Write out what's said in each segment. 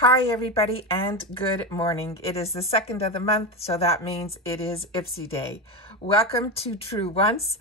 Hi everybody and good morning. It is the 2nd of the month, so that means it is IPSY Day. Welcome to True Once.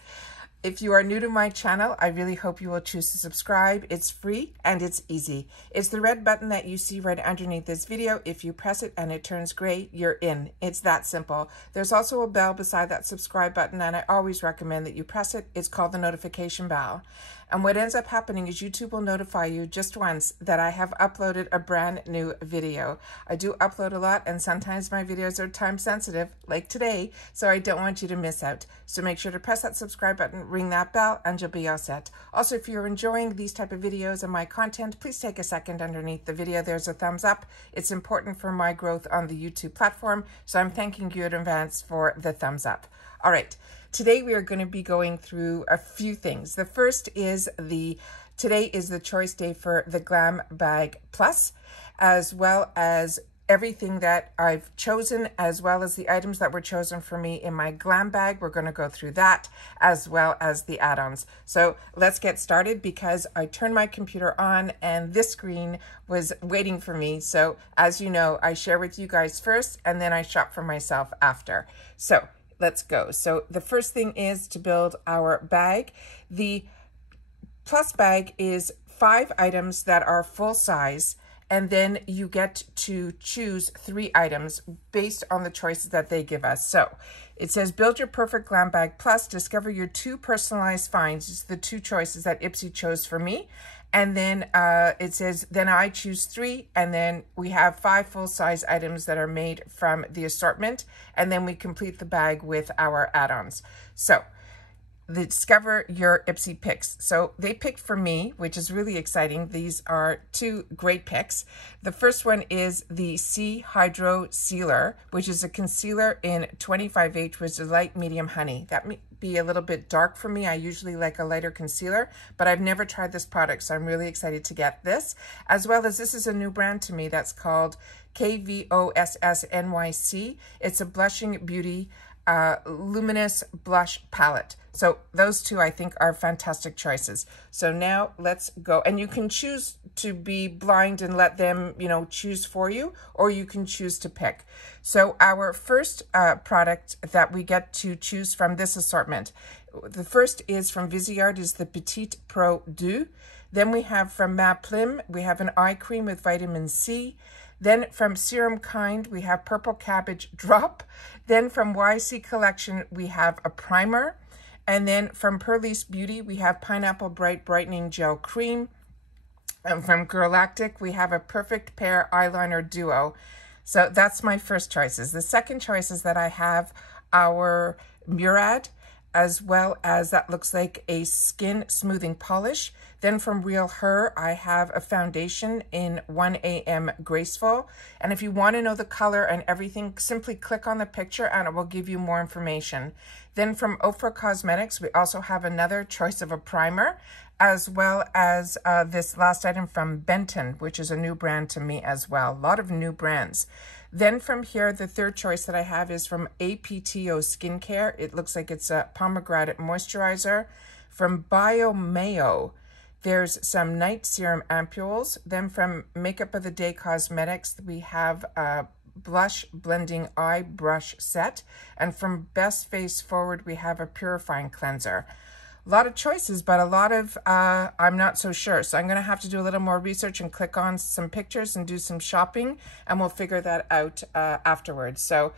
If you are new to my channel, I really hope you will choose to subscribe. It's free and it's easy. It's the red button that you see right underneath this video. If you press it and it turns gray, you're in. It's that simple. There's also a bell beside that subscribe button, and I always recommend that you press it. It's called the notification bell. And what ends up happening is YouTube will notify you just once that I have uploaded a brand new video. I do upload a lot, and sometimes my videos are time sensitive, like today, so I don't want you to miss out. So make sure to press that subscribe button, ring that bell, and you'll be all set. Also, if you're enjoying these type of videos and my content, please take a second underneath the video. There's a thumbs up. It's important for my growth on the YouTube platform, so I'm thanking you in advance for the thumbs up. All right. Today we are going to be going through a few things. The first is today is the choice day for the Glam Bag Plus, as well as everything that I've chosen, as well as the items that were chosen for me in my Glam bag. We're going to go through that, as well as the add-ons. So let's get started, because I turned my computer on and this screen was waiting for me. So as you know, I share with you guys first and then I shop for myself after. So let's go. So the first thing is to build our bag. The Plus bag is 5 items that are full size, and then you get to choose 3 items based on the choices that they give us. So it says, build your perfect Glam Bag Plus, discover your 2 personalized finds. It's the 2 choices that IPSY chose for me. And then it says, then I choose 3, and then we have 5 full-size items that are made from the assortment, and then we complete the bag with our add-ons. So discover your IPSY picks. So they picked for me, which is really exciting. These are 2 great picks. The first one is the C Hydro Sealer, which is a concealer in 25H, which is light medium honey. That may be a little bit dark for me. I usually like a lighter concealer, but I've never tried this product, so I'm really excited to get this. As well as, this is a new brand to me that's called KVOSS It's a blushing beauty luminous blush palette. So those 2 I think are fantastic choices. So now let's go, and you can choose to be blind and let them, choose for you, or you can choose to pick. So our first product that we get to choose from this assortment, the first is from Viseart, is the Petite Pro Deux. Then we have from Maplin, we have an eye cream with vitamin C. Then from Serum Kind, we have Purple Cabbage Drop. Then from YC Collection, we have a primer. And then from Pearlise Beauty, we have Pineapple Bright Brightening Gel Cream. And from Galactic, we have a Perfect Pair Eyeliner Duo. So that's my first choices. The second choices that I have, our Murad, as well as that looks like a skin smoothing polish. Then from Real Her, I have a foundation in 1AM Graceful. And if you want to know the color and everything, simply click on the picture and it will give you more information. Then from Ofra Cosmetics, we also have another choice of a primer, as well as this last item from Benton, which is a new brand to me as well. A lot of new brands. Then from here, the third choice that I have is from APTO Skincare. It looks like it's a pomegranate moisturizer. From Bio Mayo, there's some night serum ampules. Then from Makeup of the Day Cosmetics, we have a blush blending eye brush set. And from Best Face Forward, we have a purifying cleanser. A lot of choices, but a lot of, I'm not so sure. So I'm going to have to do a little more research and click on some pictures and do some shopping, and we'll figure that out afterwards. So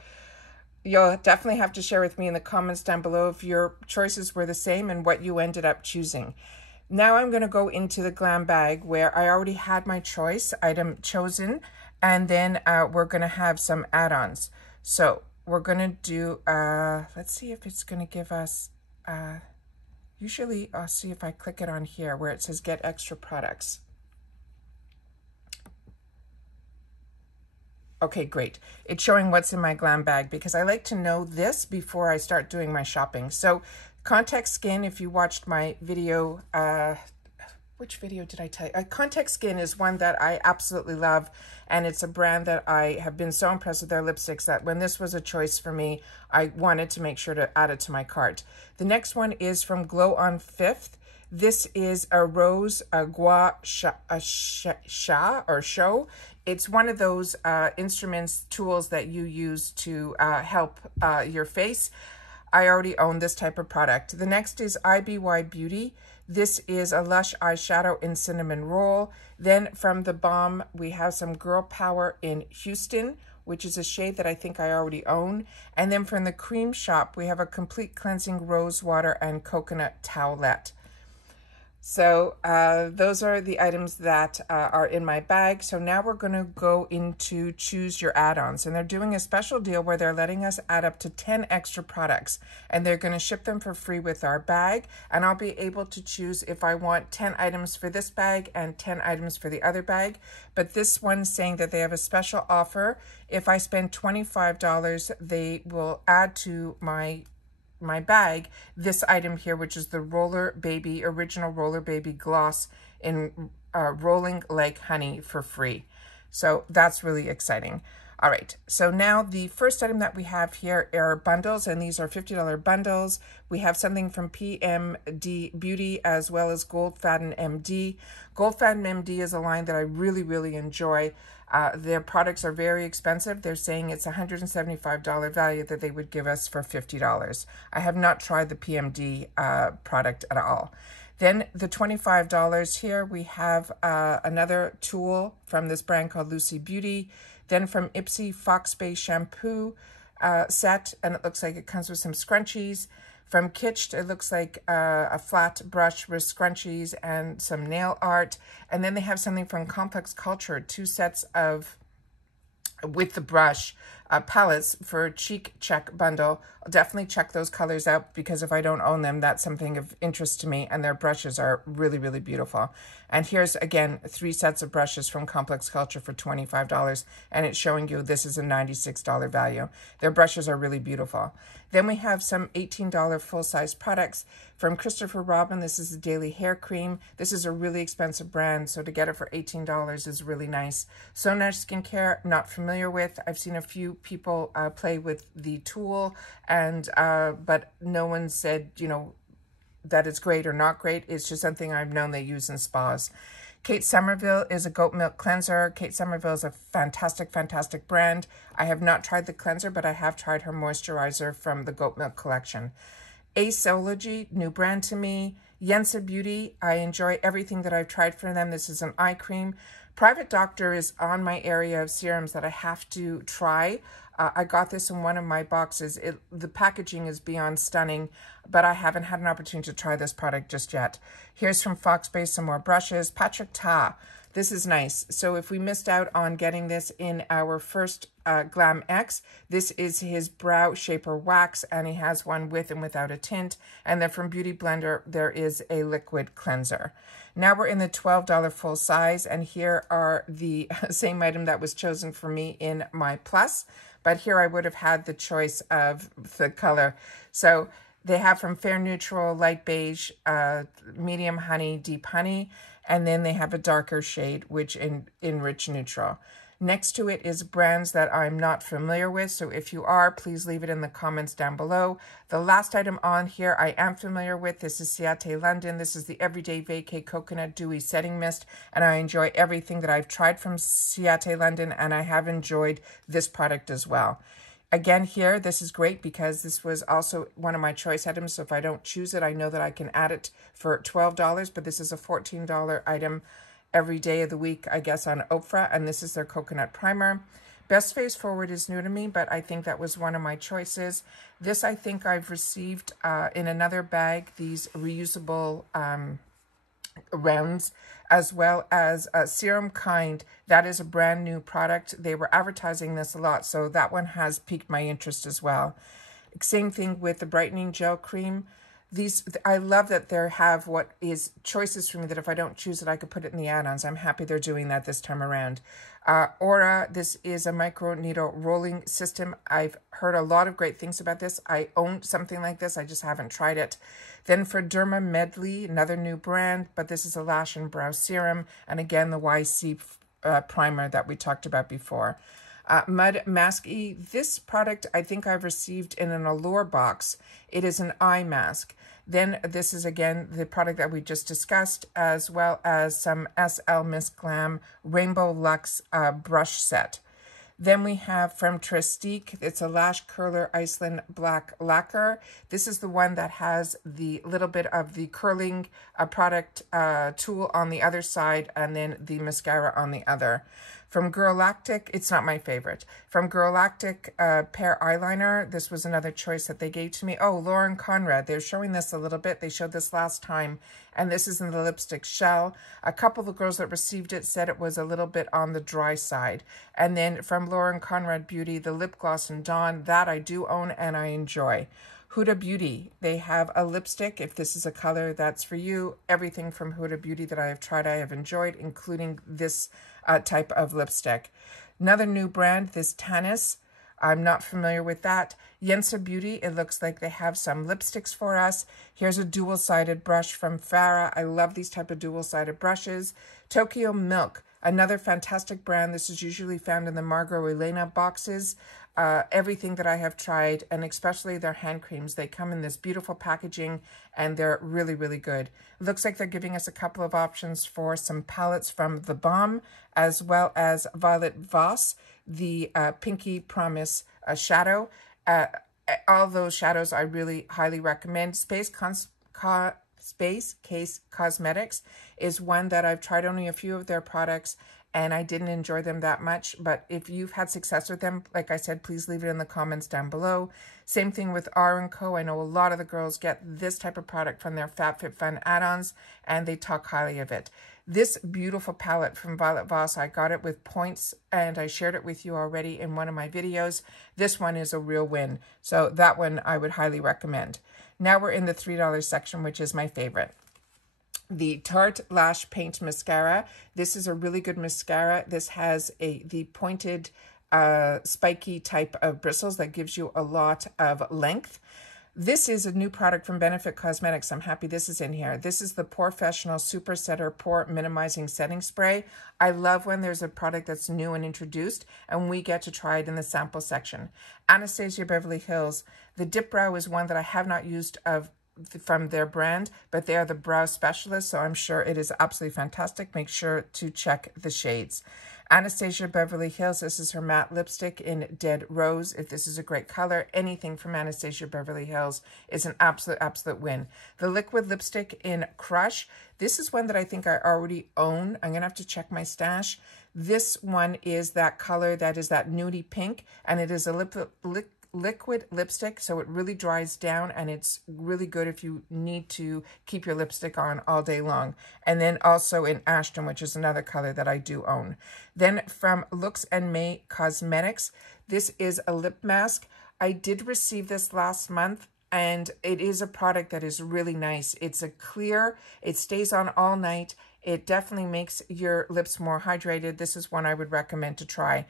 you'll definitely have to share with me in the comments down below if your choices were the same and what you ended up choosing. Now I'm going to go into the Glam bag, where I already had my choice item chosen, and then we're going to have some add-ons. So we're going to do, let's see if it's going to give us, usually I'll see if I click it on here where it says get extra products. Okay, great. It's showing what's in my Glam bag, because I like to know this before I start doing my shopping. So Contact Skin, if you watched my video, which video did I tell you? Contact Skin is one that I absolutely love, and it's a brand that I have been so impressed with their lipsticks that when this was a choice for me, I wanted to make sure to add it to my cart. The next one is from Glow on Fifth. This is a Rose Agua Show. it's one of those instruments, tools that you use to help your face. I already own this type of product. The next is IPSY Beauty. This is a Lush eyeshadow in Cinnamon Roll. Then from the Balm, we have some Girl Power in Houston, which is a shade that I think I already own. And then from the Cream Shop, we have a Complete Cleansing Rose Water and Coconut Towelette. So those are the items that are in my bag. So now we're going to go into choose your add-ons, and they're doing a special deal where they're letting us add up to 10 extra products, and they're going to ship them for free with our bag. And I'll be able to choose if I want 10 items for this bag and 10 items for the other bag. But this one's saying that they have a special offer. If I spend $25, they will add to my bag this item here, which is the original Roller Baby gloss in Rolling Like Honey for free. So that's really exciting. All right, so now the first item that we have here are bundles, and these are $50 bundles. We have something from PMD Beauty as well as Goldfaden MD. Goldfaden MD is a line that I really enjoy. Their products are very expensive. They're saying it's $175 value that they would give us for $50. I have not tried the PMD product at all. Then the $25 here, we have another tool from this brand called Lucy Beauty. Then from IPSY Fox Bay shampoo set, and it looks like it comes with some scrunchies. From Kitsched, it looks like a flat brush with scrunchies and some nail art. And then they have something from Complex Culture, 2 sets of, with the brush, palettes for a cheek check bundle. I'll definitely check those colors out, because if I don't own them, that's something of interest to me, and their brushes are really beautiful. And here's, again, 3 sets of brushes from Complex Culture for $25, and it's showing you this is a $96 value. Their brushes are really beautiful. Then we have some $18 full-size products from Christopher Robin. This is a daily hair cream. This is a really expensive brand, so to get it for $18 is really nice. Sonar Skincare, not familiar with. I've seen a few people play with the tool, and but no one said, you know, that it's great or not great. It's just something I've known they use in spas. Kate Somerville is a goat milk cleanser. Kate Somerville is a fantastic brand. I have not tried the cleanser, but I have tried her moisturizer from the goat milk collection. Aceology, new brand to me. Yensa Beauty, I enjoy everything that I've tried from them. This is an eye cream. Private Doctor is on my area of serums that I have to try. I got this in one of my boxes. The packaging is beyond stunning, but I haven't had an opportunity to try this product just yet. Here's from Fox Bay some more brushes. Patrick Ta. This is nice. So if we missed out on getting this in our first Glam X, this is his brow shaper wax, and he has one with and without a tint. And then from Beauty Blender, there is a liquid cleanser. Now we're in the $12 full size, and here are the same item that was chosen for me in my plus. But here I would have had the choice of the color. So they have from Fair Neutral, Light Beige, Medium Honey, Deep Honey, and then they have a darker shade, which in Rich Neutral. Next to it is brands that I'm not familiar with, so if you are, please leave it in the comments down below. The last item on here I am familiar with. This is Ciate London. This is the Everyday Vacay Coconut Dewy Setting Mist, and I enjoy everything that I've tried from Ciate London, and I have enjoyed this product as well. Again, here, this is great because this was also one of my choice items, so if I don't choose it, I know that I can add it for $12, but this is a $14 item every day of the week, I guess, on Oprah, and this is their coconut primer. Best Face Forward is new to me, but I think that was one of my choices. This, I think I've received in another bag, these reusable rounds, as well as Serum Kind. That is a brand new product. They were advertising this a lot, so that one has piqued my interest as well. Same thing with the brightening gel cream. These, I love that they have what is choices for me that if I don't choose it, I could put it in the add-ons. I'm happy they're doing that this time around. Aura, this is a micro needle rolling system. I've heard a lot of great things about this. I own something like this. I just haven't tried it. Then for Derma Medley, another new brand, but this is a lash and brow serum. And again, the YC primer that we talked about before. Mud Masky, this product I think I've received in an Allure box. It is an eye mask. Then this is again the product that we just discussed, as well as some SL Miss Glam Rainbow Luxe brush set. Then we have from Trestique, it's a Lash Curler Iceland Black Lacquer. This is the one that has the little bit of the curling product tool on the other side and then the mascara on the other. From Girlactic, it's not my favorite. From Girlactic Pear Eyeliner, this was another choice that they gave to me. Oh, Lauren Conrad, they're showing this a little bit. They showed this last time, and this is in the lipstick shell. A couple of the girls that received it said it was a little bit on the dry side. And then from Lauren Conrad Beauty, the lip gloss in Dawn, that I do own and I enjoy. Huda Beauty, they have a lipstick. If this is a color that's for you, everything from Huda Beauty that I have tried, I have enjoyed, including this type of lipstick. Another new brand, this Tanis. I'm not familiar with that. Yensa Beauty, it looks like they have some lipsticks for us. Here's a dual-sided brush from Farah. I love these type of dual-sided brushes. Tokyo Milk, another fantastic brand. This is usually found in the Margot Elena boxes. Everything that I have tried, and especially their hand creams, they come in this beautiful packaging and they're really, really good. It looks like they're giving us a couple of options for some palettes from The Balm, as well as Violet Voss, the Pinky Promise shadow. All those shadows I really highly recommend. Space Case Cosmetics is one that I've tried only a few of their products, and I didn't enjoy them that much. But if you've had success with them, like I said, please leave it in the comments down below. Same thing with R&Co. I know a lot of the girls get this type of product from their FabFitFun add-ons, and they talk highly of it. This beautiful palette from Violet Voss, I got it with points, and I shared it with you already in one of my videos. This one is a real win, so that one I would highly recommend. Now we're in the $3 section, which is my favorite. The Tarte Lash Paint Mascara. This is a really good mascara. This has the pointed, spiky type of bristles that gives you a lot of length. This is a new product from Benefit Cosmetics. I'm happy this is in here. This is the Professional Super Setter Pore Minimizing Setting Spray. I love when there's a product that's new and introduced, and we get to try it in the sample section. Anastasia Beverly Hills. The Dip Brow is one that I have not used from their brand, but they are the brow specialists, so I'm sure it is absolutely fantastic. Make sure to check the shades. Anastasia Beverly Hills, this is her matte lipstick in Dead Rose. If this is a great color, anything from Anastasia Beverly Hills is an absolute win. The liquid lipstick in Crush, this is one that I think I already own. I'm gonna have to check my stash. This one is that color that is that nudie pink, and it is a liquid lipstick, so it really dries down, and it's really good if you need to keep your lipstick on all day long. And then also in Ashton, which is another color that I do own. Then from Looks and May Cosmetics, this is a lip mask. I did receive this last month, and it is a product that is really nice. It's a clear, it stays on all night. It definitely makes your lips more hydrated. This is one I would recommend to try.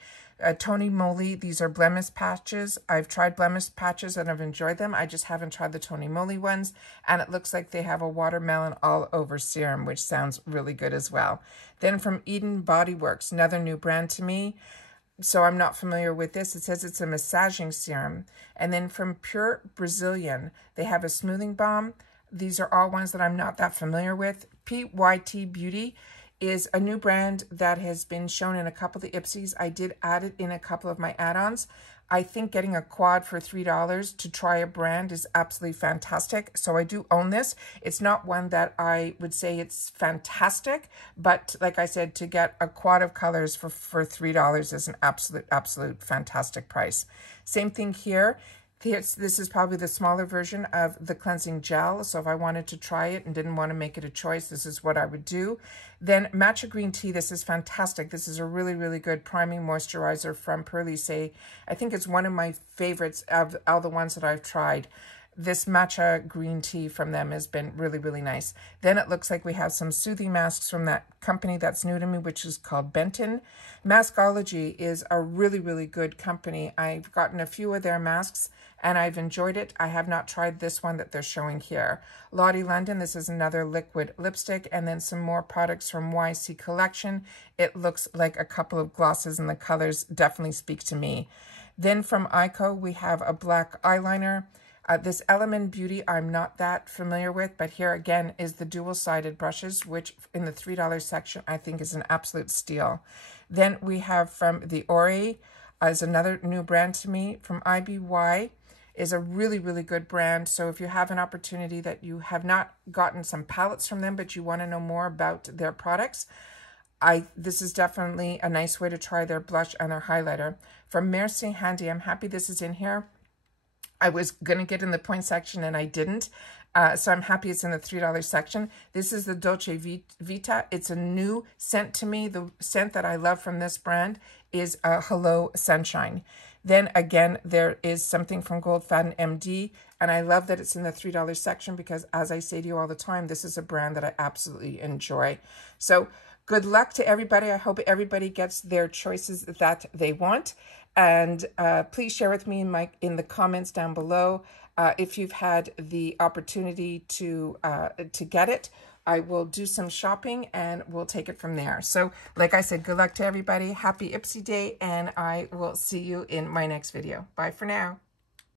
Tony Moly, these are blemish patches. I've tried blemish patches and I've enjoyed them. I just haven't tried the Tony Moly ones. And it looks like they have a watermelon all over serum, which sounds really good as well. Then from Eden Body Works, another new brand to me. So I'm not familiar with this. It says it's a massaging serum. And then from Pure Brazilian, they have a smoothing balm. These are all ones that I'm not that familiar with. PYT Beauty is a new brand that has been shown in a couple of the IPSYs. I did add it in a couple of my add-ons. I think getting a quad for $3 to try a brand is absolutely fantastic. So I do own this. It's not one that I would say it's fantastic, but like I said, to get a quad of colors for $3 is an absolute fantastic price. Same thing here. This is probably the smaller version of the cleansing gel. So if I wanted to try it and didn't want to make it a choice, this is what I would do. Then Matcha Green Tea, this is fantastic. This is a really good priming moisturizer from Perlice. I think it's one of my favorites of all the ones that I've tried. This matcha green tea from them has been really nice. Then it looks like we have some soothing masks from that company that's new to me, which is called Benton. Maskology is a really good company. I've gotten a few of their masks and I've enjoyed it. I have not tried this one that they're showing here. Lottie London, this is another liquid lipstick, and then some more products from YC Collection. It looks like a couple of glosses and the colors definitely speak to me. Then from ICO, we have a black eyeliner. This Element Beauty, I'm not that familiar with, but here again is the dual-sided brushes, which in the $3 section, I think is an absolute steal. Then we have from the Ori, is another new brand to me. From IPSY is a really, really good brand. So if you have an opportunity that you have not gotten some palettes from them, but you want to know more about their products, this is definitely a nice way to try their blush and their highlighter. From Merci Handy, I'm happy this is in here. I was going to get in the point section and I didn't. So I'm happy it's in the $3 section. This is the Dolce Vita. It's a new scent to me. The scent that I love from this brand is Hello Sunshine. Then again, there is something from Goldfaden MD. And I love that it's in the $3 section because, as I say to you all the time, this is a brand that I absolutely enjoy. So good luck to everybody. I hope everybody gets their choices that they want. And please share with me in the comments down below if you've had the opportunity to get it. I will do some shopping and we'll take it from there. So like I said, good luck to everybody. Happy IPSY Day, and I will see you in my next video. Bye for now.